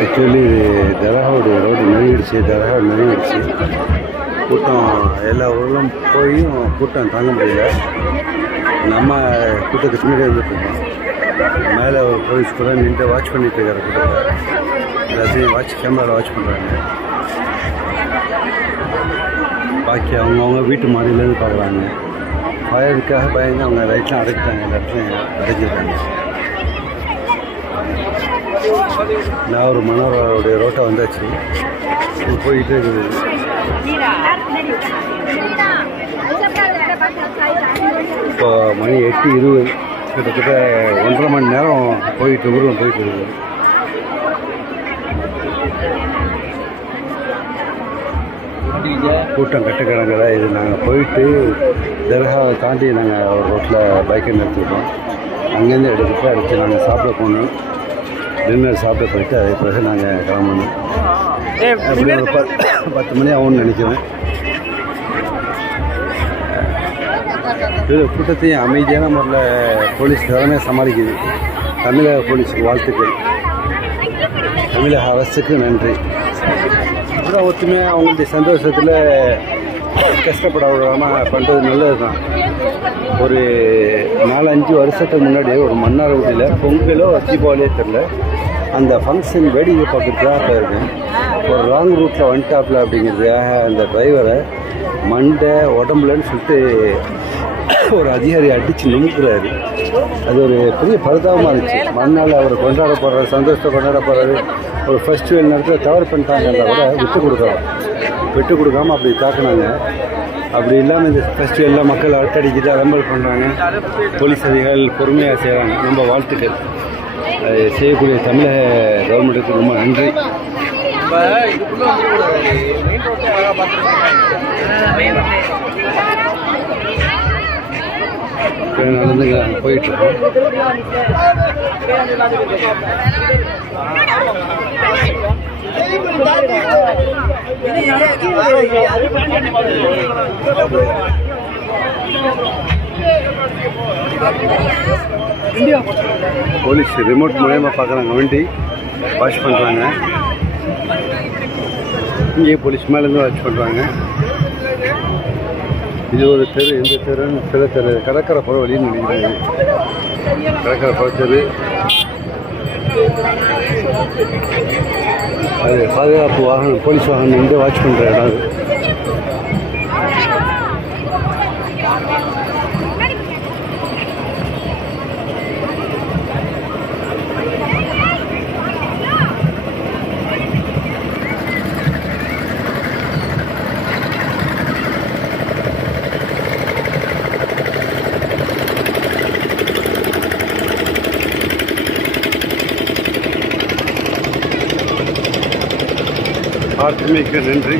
Actually தர்காவுடைய road நெருங்கிடுச்சு, தர்கா நெருங்கிடுச்சு. கூட்டம் எல்லா ஊரிலும் போயும் கூட்டம் தாங்க முடியல. நம்ம கூட்டத்துக்கு முன்னாடி வந்துட்டுருக்கோம். மேலே ஒரு போலீஸ் கூட நின்று வாட்ச் பண்ணிட்டு இருக்காரு கூட்டத்தை. எல்லாத்தையும் கேமராவில் வாட்ச் பண்ணுறாங்க. பாக்கி அவங்கவுங்க வீட்டு மாடியிலேருந்து பார்க்குறாங்க. ஃபயருக்காக பயந்து அவங்க லைட்லாம் அடைச்சிட்டாங்க, எல்லா இடத்துலையும் அடைச்சிருக்காங்க. நான் ஒரு மனோராவுடைய ரோட்டை வந்தாச்சு, போயிட்டு இருக்குது. இப்போ மணி 8:20, கிட்டத்தட்ட 1.5 மணி நேரம் ஊரில் போயிட்டு இருக்குது. கூட்டம் கட்டுக்கிடங்கல. இது நாங்கள் போயிட்டு தர்காவை தாண்டி நாங்கள் ஒரு ரோட்டில் பைக்கை நிறுத்திட்டோம். அங்கேருந்து எடுத்து நாங்கள் சாப்பிட போனோம். டின்னர் சாப்பிட போயிட்டு அதே பிறகு நாங்கள் கிளம்பணும். அப்படி ஒரு 10 மணி ஆகும்னு நினைக்கிறேன். இது கூட்டத்தையும் அமைதியான முறையில் போலீஸ் திறமையாக சமாளிக்குது. தமிழக போலீஸுக்கு வாழ்த்துக்கள், தமிழக அரசுக்கு நன்றி. அப்புறம் ஒத்துமையாக அவங்களுடைய சந்தோஷத்தில் கஷ்டப்பட விடாமல் பண்ணுறது நல்லது தான். ஒரு 4-5 வருஷத்துக்கு முன்னாடி ஒரு மன்னார்குடியில் பொங்கலோ தீபாவளியோ தெரில, அந்த ஃபங்க்ஷன் வேடிக்கை பார்க்குறதுக்காக போயிருக்கேன். ஒரு ராங் ரூட்டில் வந்துட்டாப்ல அப்படிங்கிறதுக்காக அந்த டிரைவரை மண்டை உடம்புலன்னு சொல்லிட்டு ஒரு அதிகாரி அடித்து நுமுக்குறாரு. அது ஒரு பெரிய பரிதாபமாக இருந்துச்சு. மறுநாள் அவர் கொண்டாட போகிறாரு, சந்தோஷத்தை கொண்டாட போகிறாரு. ஒரு ஃபெஸ்டிவல் நேரத்தில் தவறு பண்ணிட்டாங்கன்றத கூட விட்டு கொடுக்காமல் அப்படி தாக்குனாங்க. அப்படி இல்லாமல் இந்த ஃபெஸ்டிவலில் மக்கள் அட்டடிக்கிட்டு அலம்பல் பண்ணுறாங்க. போலீஸ் அதிகாரிகள் பொறுமையாக செய்கிறாங்க. ரொம்ப வாழ்த்துக்கள். அதை செய்யக்கூடிய தமிழக கவர்மெண்ட்டுக்கு ரொம்ப நன்றி. நடந்து போயிட்டுருக்கோம். போலீஸ் ரிமோட் மூலயமா பார்க்குறாங்க, வண்டி வாட்ச் பண்ணுறாங்க. இங்கே போலீஸ் மேலேருந்து வாட்ச் பண்ணுறாங்க. இது ஒரு தெரு, இந்த தெருன்னு சில தெரு கடற்கரை போகிற வழின்னு நினைக்கிறாங்க. கடற்கரை போகிற தெரு அது பாதுகாப்பு வாகனம், போலீஸ் வாகனம் நின்று வாட்ச் பண்ணுற இடம் அது. பார்த்தமைக்கு நன்றி.